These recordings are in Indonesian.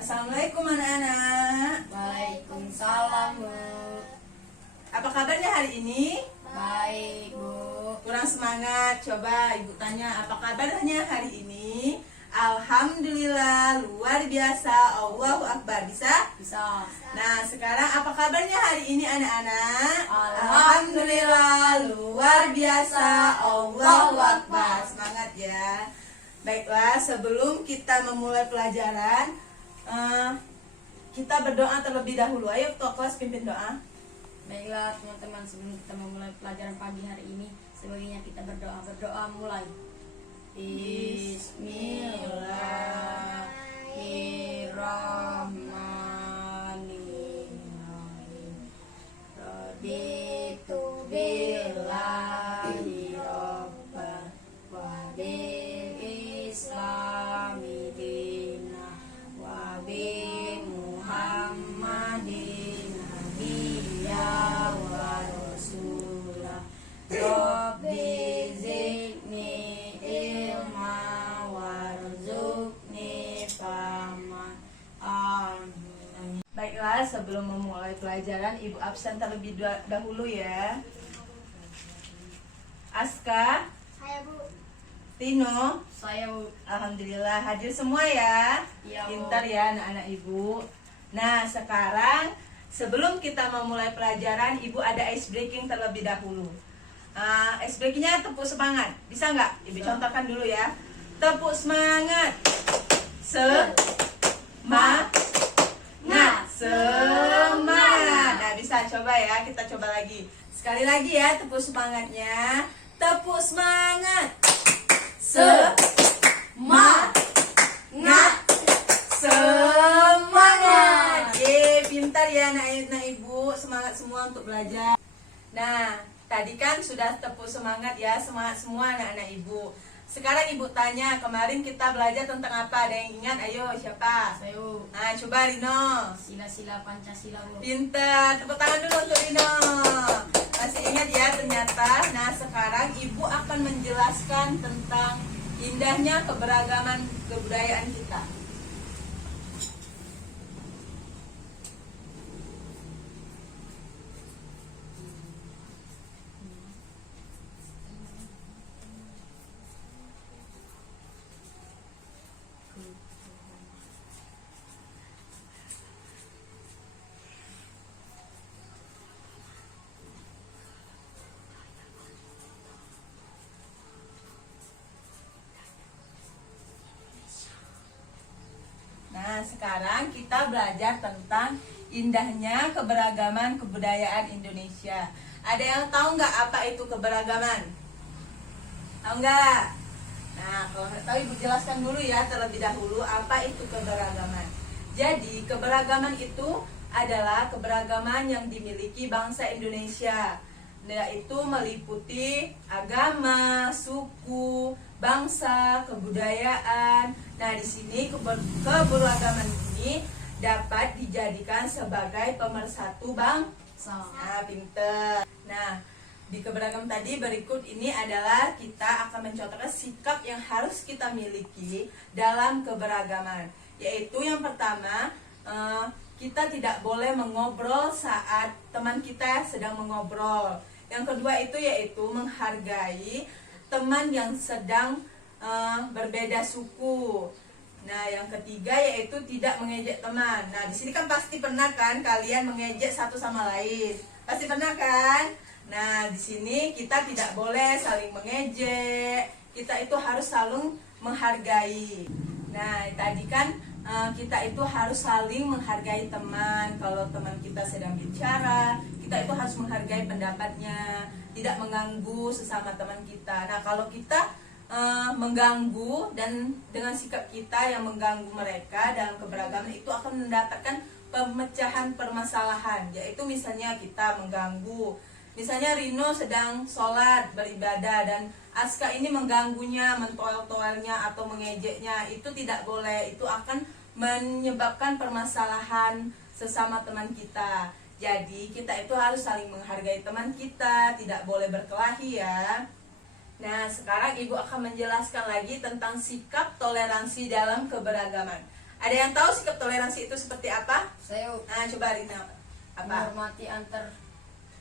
Assalamualaikum anak-anak. Waalaikumsalam, Bu. Apa kabarnya hari ini? Baik, Bu. Kurang semangat. Coba ibu tanya, apa kabarnya hari ini? Alhamdulillah, luar biasa. Allahu Akbar. Bisa? Bisa. Nah, sekarang apa kabarnya hari ini anak-anak? Alhamdulillah, luar biasa. Allahu Akbar. Semangat ya. Baiklah, sebelum kita memulai pelajaran, kita berdoa terlebih dahulu. Ayo ketua kelas pimpin doa. Baiklah, teman-teman, sebelum kita memulai pelajaran pagi hari ini, sebaiknya kita berdoa mulai. Bismillahirrahmanirrahim. Raditu billahi rabban wa bil islami dinah wa bi Muhammadin nabiyya wa rasulah. Rabbi zidni ilma warzuqni fahma. Amin. Baiklah, sebelum memulai pelajaran, ibu absen terlebih dahulu ya. Aska, Saya, Bu. Tino, Saya, Bu. alhamdulillah hadir semua ya. Iya, Bu. Pintar ya anak-anak ibu. Nah, sekarang sebelum kita memulai pelajaran, ibu ada ice breaking terlebih dahulu. Ice breakingnya tepuk semangat. Bisa nggak? Ibu contohkan dulu ya. Tepuk semangat. Semangat. Semangat. Nah, bisa coba ya. Kita coba lagi. Sekali lagi ya, tepuk semangatnya. Tepuk semangat. Semangat. Semangat. Pintar ya anak-anak ibu. Semangat semua untuk belajar. Nah, tadi kan sudah tepuk semangat ya, semangat semua anak-anak ibu. Sekarang ibu tanya, kemarin kita belajar tentang apa? Ada yang ingat? Ayo, siapa? Saya, Bu. Nah, coba Rino. Sila-sila Pancasila, Bu. Pintar, tepuk tangan dulu untuk Rino. Masih ingat ya ternyata. Nah, sekarang ibu akan menjelaskan tentang indahnya keberagaman kebudayaan kita. Nah, sekarang kita belajar tentang indahnya keberagaman kebudayaan Indonesia. Ada yang tahu nggak apa itu keberagaman? Tahu nggak? Nah, kalau nggak tahu ibu jelaskan dulu ya terlebih dahulu apa itu keberagaman. Jadi, keberagaman itu adalah keberagaman yang dimiliki bangsa Indonesia, yaitu meliputi agama, suku, bangsa, kebudayaan. Nah, di sini keberagaman ini dapat dijadikan sebagai pemersatu bangsa. Nah, pinter. Nah, di keberagaman tadi berikut ini adalah kita akan mencontohkan sikap yang harus kita miliki dalam keberagaman. Yaitu yang pertama, kita tidak boleh mengobrol saat teman kita sedang mengobrol. Yang kedua itu yaitu menghargai teman yang sedang berbeda suku. Nah, yang ketiga yaitu tidak mengejek teman. Nah, di sini kan pasti pernah kan kalian mengejek satu sama lain. Pasti pernah kan? Nah, di sini kita tidak boleh saling mengejek. Kita itu harus saling menghargai. Nah, tadi kan kita itu harus saling menghargai teman. Kalau teman kita sedang bicara, kita itu harus menghargai pendapatnya, tidak mengganggu sesama teman kita. Nah, kalau kita mengganggu dan dengan sikap kita yang mengganggu mereka dalam keberagaman itu akan mendapatkan pemecahan permasalahan. Yaitu misalnya kita mengganggu, misalnya Rino sedang sholat beribadah dan Aska ini mengganggunya, mentoel-toelnya atau mengejeknya, itu tidak boleh. Itu akan menyebabkan permasalahan sesama teman kita. Jadi kita itu harus saling menghargai teman kita, tidak boleh berkelahi ya. Nah, sekarang Ibu akan menjelaskan lagi tentang sikap toleransi dalam keberagaman. Ada yang tahu sikap toleransi itu seperti apa? Saya Nah, coba Rino. Apa? menghormati antar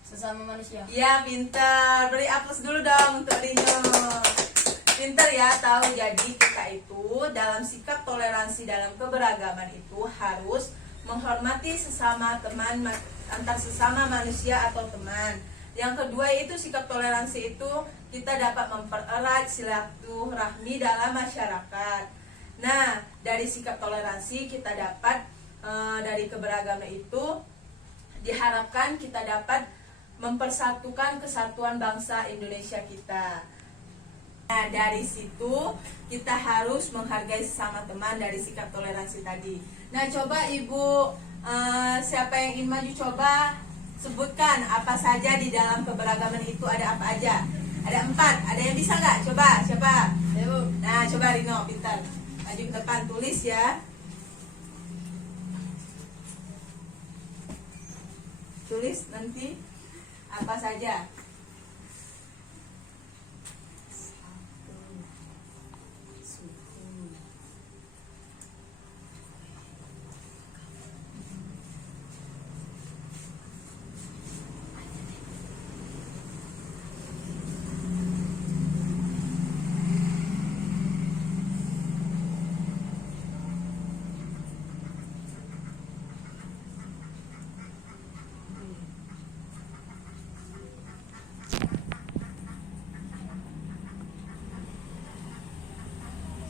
sesama manusia. Ya, pintar. Beri aplaus dulu dong untuk Rino. Pintar ya, tahu. Jadi kita itu dalam sikap toleransi dalam keberagaman itu harus menghormati sesama teman, antar sesama manusia atau teman. Yang kedua itu sikap toleransi itu kita dapat mempererat silaturahmi dalam masyarakat. Nah, dari sikap toleransi kita dapat dari keberagaman itu diharapkan kita dapat mempersatukan kesatuan bangsa Indonesia kita. Nah, dari situ kita harus menghargai sesama teman dari sikap toleransi tadi. Nah, coba Ibu, siapa yang ingin maju coba sebutkan apa saja di dalam keberagaman itu, ada apa aja? Ada 4, ada yang bisa nggak? Coba, siapa? Saya Bu. Nah, coba Rino, pintar. Maju ke depan, tulis ya. Tulis nanti apa saja.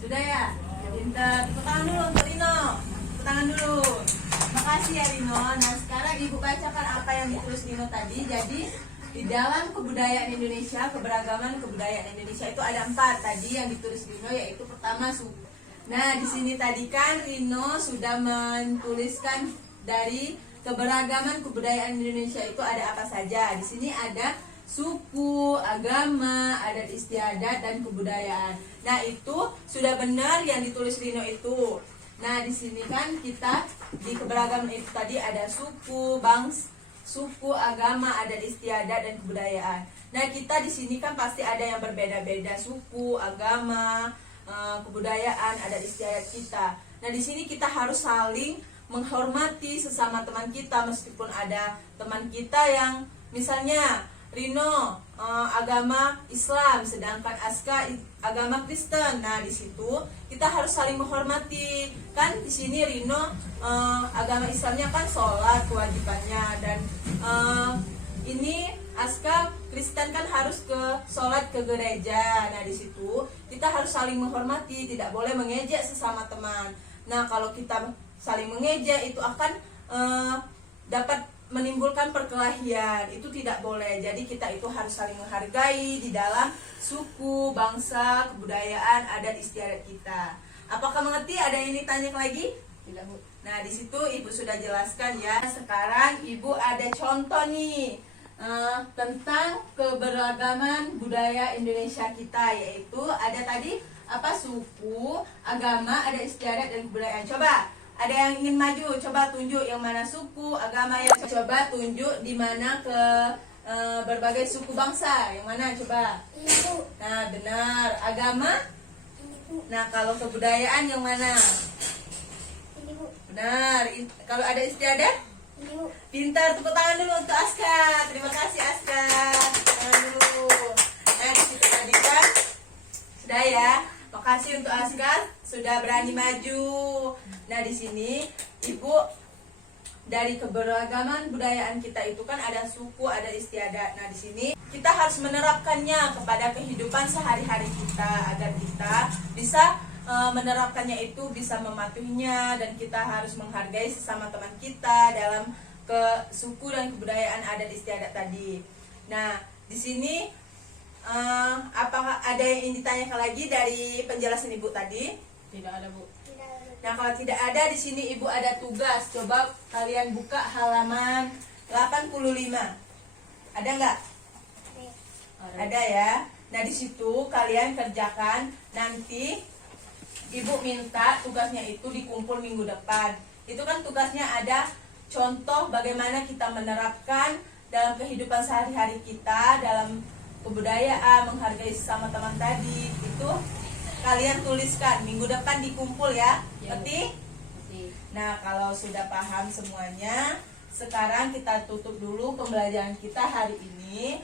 Sudah ya? Pintar. Tepuk tangan dulu untuk Rino. Tepuk tangan dulu. Makasih ya Rino. Nah, sekarang Ibu bacakan apa yang ditulis Rino tadi. Jadi di dalam kebudayaan Indonesia, keberagaman kebudayaan Indonesia itu ada 4 tadi yang ditulis Rino, yaitu pertama suku. Nah, di sini tadi kan Rino sudah menuliskan dari keberagaman kebudayaan Indonesia itu ada apa saja. Di sini ada suku, agama, adat istiadat, dan kebudayaan. Nah, itu sudah benar yang ditulis Rino itu. Nah, di sini kan kita di keberagaman itu tadi ada suku, suku, agama, adat istiadat, dan kebudayaan. Nah, kita di sini kan pasti ada yang berbeda-beda suku, agama, kebudayaan, adat istiadat kita. Nah, di sini kita harus saling menghormati sesama teman kita, meskipun ada teman kita yang misalnya Rino agama Islam, sedangkan Aska agama Kristen. Nah, di situ kita harus saling menghormati. Kan di sini Rino agama Islamnya kan sholat kewajibannya, dan ini Aska Kristen kan harus ke sholat ke gereja. Nah, di situ kita harus saling menghormati, tidak boleh mengejek sesama teman. Nah, kalau kita saling mengejek itu akan dapat menimbulkan perkelahian, itu tidak boleh. Jadi kita itu harus saling menghargai di dalam suku, bangsa, kebudayaan, adat istiadat kita. Apakah mengerti? Ada yang ditanya lagi? Tidak Bu. Nah, di situ Ibu sudah jelaskan ya. Sekarang Ibu ada contoh nih tentang keberagaman budaya Indonesia kita, yaitu ada tadi apa, suku, agama, adat istiadat, dan kebudayaan. Coba ada yang ingin maju, coba tunjuk yang mana suku, agama, yang coba tunjuk di mana ke berbagai suku bangsa, yang mana coba. Ibu, Nah, benar. Agama. ini Bu, Nah, kalau kebudayaan yang mana? ini Bu, Benar. Kalau ada istiadat? ini Bu. Pintar. Tepuk tangan dulu untuk Aska. Terima kasih Aska. Tepuk tangan dulu. Nah, di situ tadi kan sudah ya. Makasih untuk Aska sudah berani maju. Nah, di sini Ibu, dari keberagaman budayaan kita itu kan ada suku, ada istiadat. Nah, di sini kita harus menerapkannya kepada kehidupan sehari-hari kita agar kita bisa menerapkannya itu, bisa mematuhinya, dan kita harus menghargai sesama teman kita dalam ke suku dan kebudayaan adat istiadat tadi. Nah, di sini apakah ada yang ingin ditanyakan lagi dari penjelasan Ibu tadi? Tidak ada Bu. Tidak ada. Nah, kalau tidak ada, di sini Ibu ada tugas. Coba kalian buka halaman 85. Ada nggak? Ada ya. Nah, di situ kalian kerjakan. Nanti Ibu minta tugasnya itu dikumpul minggu depan. Itu kan tugasnya ada contoh bagaimana kita menerapkan dalam kehidupan sehari-hari kita, dalam kebudayaan, menghargai sesama teman tadi. Itu kalian tuliskan minggu depan dikumpul ya. Ya, Bu. Ngerti? Mengerti. Nah, kalau sudah paham semuanya, sekarang kita tutup dulu pembelajaran kita hari ini.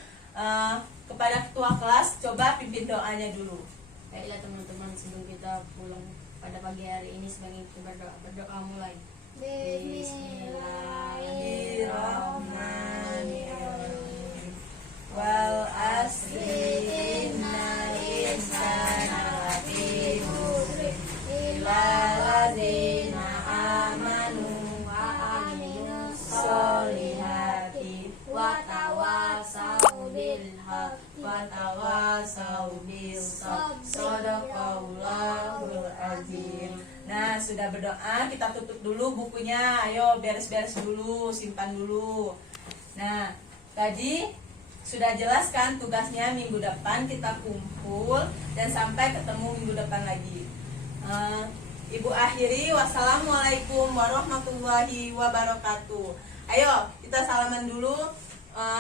Kepada ketua kelas, coba pimpin doanya dulu. Baiklah teman-teman, sebelum kita pulang pada pagi hari ini, sebagai kita berdoa mulai. Bismillahirrahmanirrahim. Wal asri innal insana lafi khusr illa allazina amanu wa amilus solihati wa tawasau bil haqqi wa tawasau bis sabr. Shadaqallahul azim. Nah, sudah berdoa, kita tutup dulu bukunya. Ayo beres-beres dulu, simpan dulu. Nah, tadi sudah jelas kan tugasnya. Minggu depan kita kumpul dan sampai ketemu minggu depan lagi. Ibu akhiri, wassalamualaikum warahmatullahi wabarakatuh. Ayo kita salaman dulu.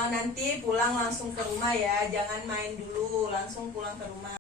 Nanti pulang langsung ke rumah ya, jangan main dulu, langsung pulang ke rumah.